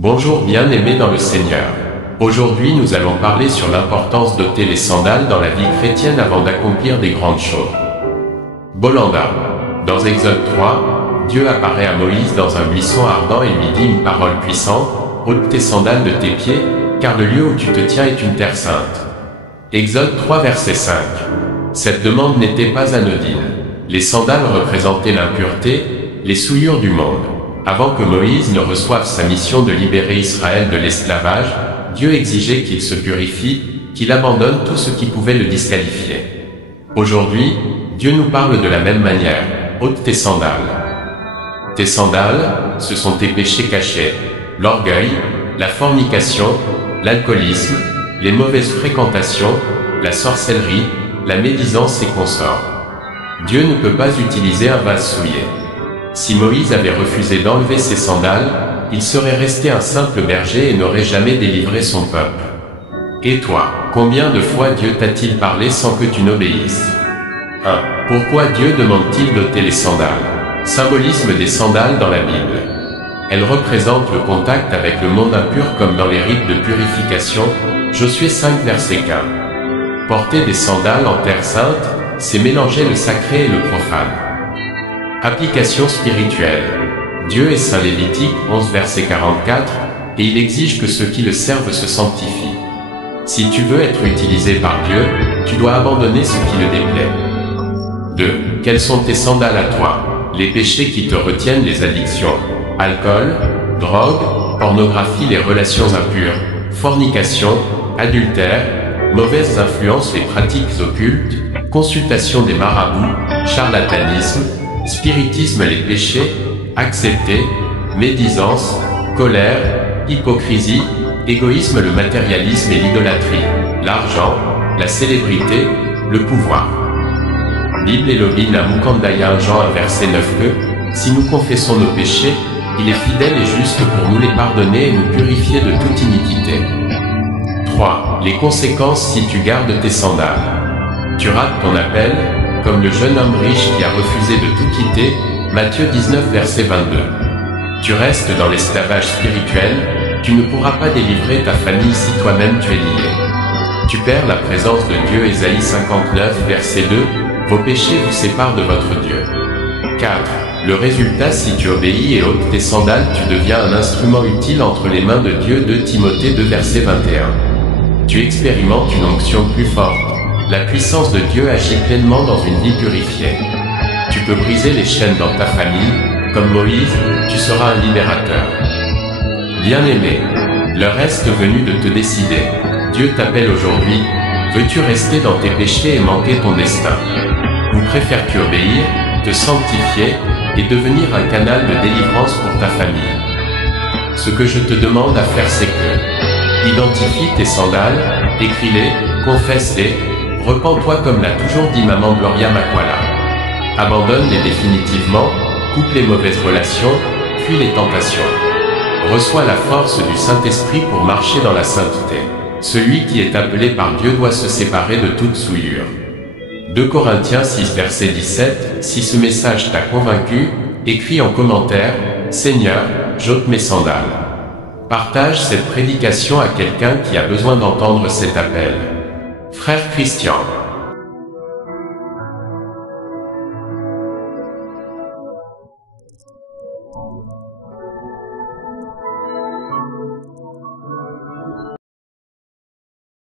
Bonjour bien-aimés dans le Seigneur. Aujourd'hui nous allons parler sur l'importance d'ôter les sandales dans la vie chrétienne avant d'accomplir des grandes choses. Bolanda. Dans Exode 3, Dieu apparaît à Moïse dans un buisson ardent et lui dit une parole puissante: ôte tes sandales de tes pieds, car le lieu où tu te tiens est une terre sainte. Exode 3 verset 5. Cette demande n'était pas anodine. Les sandales représentaient l'impureté, les souillures du monde. Avant que Moïse ne reçoive sa mission de libérer Israël de l'esclavage, Dieu exigeait qu'il se purifie, qu'il abandonne tout ce qui pouvait le disqualifier. Aujourd'hui, Dieu nous parle de la même manière: ôte tes sandales. Tes sandales, ce sont tes péchés cachés, l'orgueil, la fornication, l'alcoolisme, les mauvaises fréquentations, la sorcellerie, la médisance et consorts. Dieu ne peut pas utiliser un vase souillé. Si Moïse avait refusé d'enlever ses sandales, il serait resté un simple berger et n'aurait jamais délivré son peuple. Et toi, combien de fois Dieu t'a-t-il parlé sans que tu n'obéisses? 1. Pourquoi Dieu demande-t-il d'ôter les sandales? Symbolisme des sandales dans la Bible. Elles représentent le contact avec le monde impur comme dans les rites de purification, Josué 5 verset 15. Porter des sandales en terre sainte, c'est mélanger le sacré et le profane. Application spirituelle. Dieu est saint. Lévitique 11 verset 44, et il exige que ceux qui le servent se sanctifient. Si tu veux être utilisé par Dieu, tu dois abandonner ce qui le déplaît. 2. Quelles sont tes sandales à toi? Les péchés qui te retiennent, les addictions: alcool, drogue, pornographie, les relations impures, fornication, adultère, mauvaises influences, les pratiques occultes, consultation des marabouts, charlatanisme, spiritisme, les péchés acceptés, médisance, colère, hypocrisie, égoïsme, le matérialisme et l'idolâtrie, l'argent, la célébrité, le pouvoir. Bible Elohim à Mukandaya 1 Jean 1 verset 9 que, si nous confessons nos péchés, il est fidèle et juste pour nous les pardonner et nous purifier de toute iniquité. 3. Les conséquences si tu gardes tes sandales. Tu rates ton appel, comme le jeune homme riche qui a refusé de tout quitter, Matthieu 19 verset 22. Tu restes dans l'esclavage spirituel, tu ne pourras pas délivrer ta famille si toi-même tu es lié. Tu perds la présence de Dieu. Ésaïe 59 verset 2, vos péchés vous séparent de votre Dieu. 4. Le résultat si tu obéis et ôtes tes sandales, tu deviens un instrument utile entre les mains de Dieu. 2 Timothée 2 verset 21. Tu expérimentes une onction plus forte. La puissance de Dieu agit pleinement dans une vie purifiée. Tu peux briser les chaînes dans ta famille, comme Moïse, tu seras un libérateur. Bien-aimé, l'heure est venue de te décider. Dieu t'appelle aujourd'hui. Veux-tu rester dans tes péchés et manquer ton destin? Ou préfères-tu obéir, te sanctifier et devenir un canal de délivrance pour ta famille? Ce que je te demande à faire, c'est que identifie tes sandales, écris-les, confesse-les, repens-toi comme l'a toujours dit maman Gloria Makwala. Abandonne-les définitivement, coupe les mauvaises relations, fuis les tentations. Reçois la force du Saint-Esprit pour marcher dans la sainteté. Celui qui est appelé par Dieu doit se séparer de toute souillure. 2 Corinthiens 6 verset 17, si ce message t'a convaincu, écris en commentaire: Seigneur, j'ôte mes sandales. Partage cette prédication à quelqu'un qui a besoin d'entendre cet appel. Frère Christian.